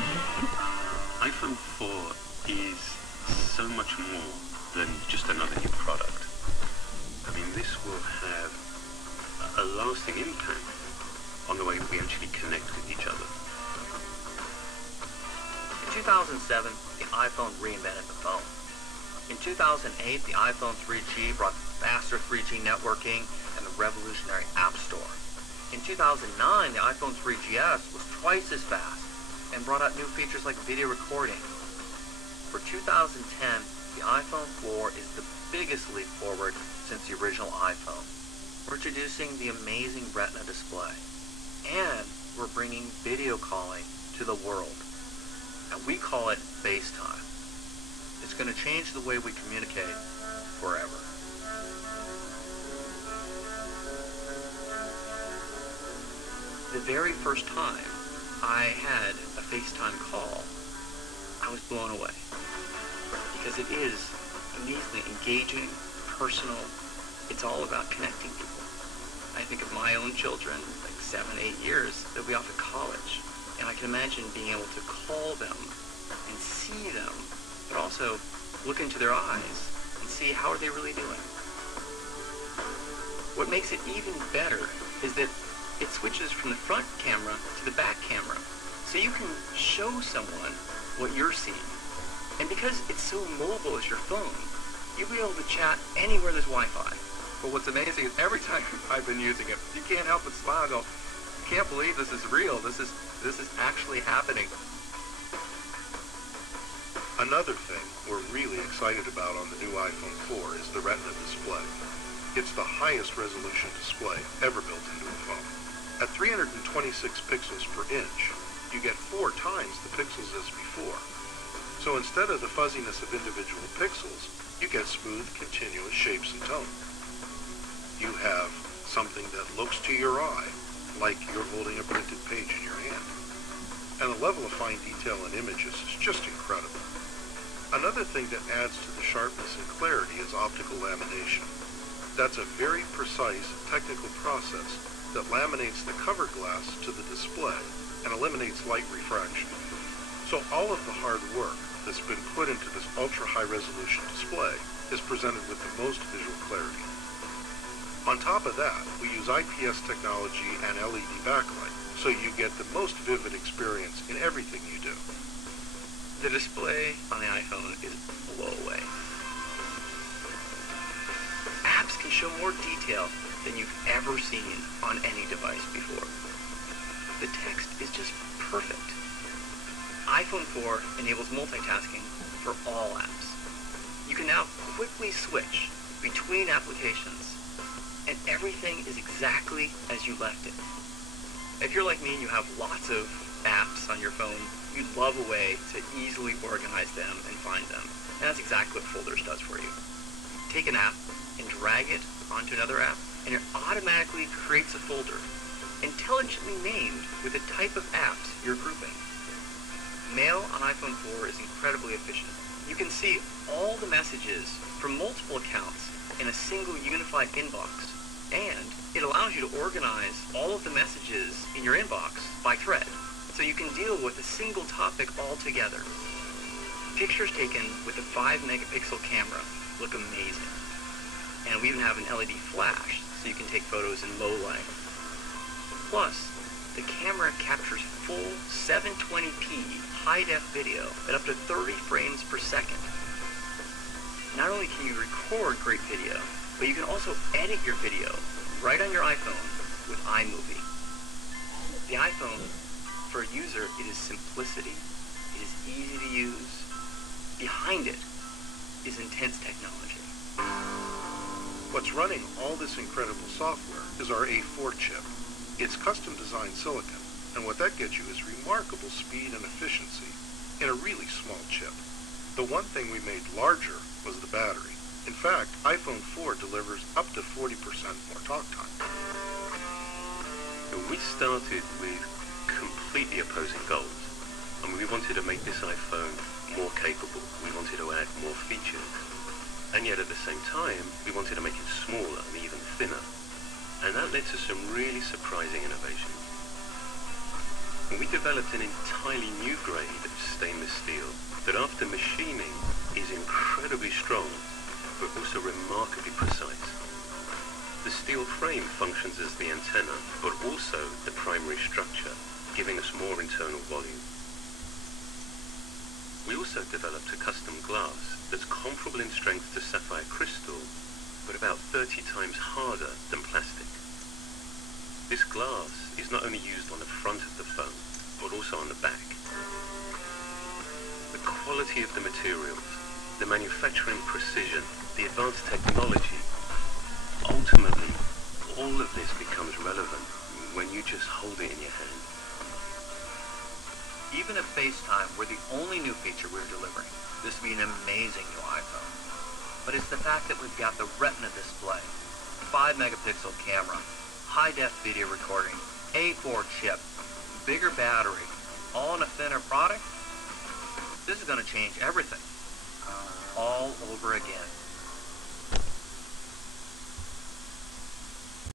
iPhone 4 is so much more than just another new product. I mean, this will have a lasting impact on the way we actually connect with each other. In 2007, the iPhone reinvented the phone. In 2008, the iPhone 3G brought faster 3G networking and the revolutionary App Store. In 2009, the iPhone 3GS was twice as fast and brought out new features like video recording. For 2010, the iPhone 4 is the biggest leap forward since the original iPhone. We're introducing the amazing Retina Display, and we're bringing video calling to the world. And we call it Facetime. It's going to change the way we communicate forever. The very first time I had a FaceTime call, I was blown away. Because it is immediately engaging, personal. It's all about connecting people. I think of my own children, like 7, 8 years, they'll be off at college. And I can imagine being able to call them and see them, but also look into their eyes and see how are they really doing. What makes it even better is that it switches from the front camera to the back camera. So you can show someone what you're seeing. And because it's so mobile as your phone, you'll be able to chat anywhere there's Wi-Fi. But what's amazing is every time I've been using it, you can't help but smile and go, I can't believe this is real. This is actually happening. Another thing we're really excited about on the new iPhone 4 is the Retina Display. It's the highest resolution display ever built into a phone. At 326 pixels per inch, you get 4 times the pixels as before. So instead of the fuzziness of individual pixels, you get smooth, continuous shapes and tone. You have something that looks to your eye like you're holding a printed page in your hand. And the level of fine detail in images is just incredible. Another thing that adds to the sharpness and clarity is optical lamination. That's a very precise technical process that laminates the cover glass to the display and eliminates light refraction. So all of the hard work that's been put into this ultra-high resolution display is presented with the most visual clarity. On top of that, we use IPS technology and LED backlight, so you get the most vivid experience in everything you do. The display on the iPhone is a blow away. Apps can show more detail than you've ever seen on any device before. The text is just perfect. iPhone 4 enables multitasking for all apps. You can now quickly switch between applications, and everything is exactly as you left it. If you're like me and you have lots of apps on your phone, you'd love a way to easily organize them and find them. And that's exactly what Folders does for you. Take an app and drag it onto another app, and it automatically creates a folder, intelligently named with the type of apps you're grouping. Mail on iPhone 4 is incredibly efficient. You can see all the messages from multiple accounts in a single unified inbox, and it allows you to organize all of the messages in your inbox by thread, so you can deal with a single topic altogether. Pictures taken with a 5-megapixel camera look amazing, and we even have an LED flash, so you can take photos in low light. Plus, the camera captures full 720p high-def video at up to 30 frames per second. Not only can you record great video, but you can also edit your video right on your iPhone with iMovie. The iPhone, for a user, it is simplicity, it is easy to use. Behind it is intense technology. What's running all this incredible software is our A4 chip. It's custom-designed silicon, and what that gets you is remarkable speed and efficiency in a really small chip. The one thing we made larger was the battery. In fact, iPhone 4 delivers up to 40% more talk time. We started with completely opposing goals. I mean, we wanted to make this iPhone more capable. We wanted to add more features. And yet at the same time, we wanted to make it smaller and even thinner. And that led to some really surprising innovations. And we developed an entirely new grade of stainless steel that after machining is incredibly strong, but also remarkably precise. The steel frame functions as the antenna, but also the primary structure, giving us more internal volume. We also developed a custom glass that's comparable in strength to sapphire crystal, but about 30 times harder than plastic. This glass is not only used on the front of the phone, but also on the back. The quality of the materials, the manufacturing precision, the advanced technology, ultimately, all of this becomes relevant when you just hold it in your hand. Even if FaceTime were the only new feature we're delivering, this would be an amazing new iPhone. But it's the fact that we've got the Retina Display, 5-megapixel camera, high-def video recording, A4 chip, bigger battery, all in a thinner product. This is going to change everything, all over again.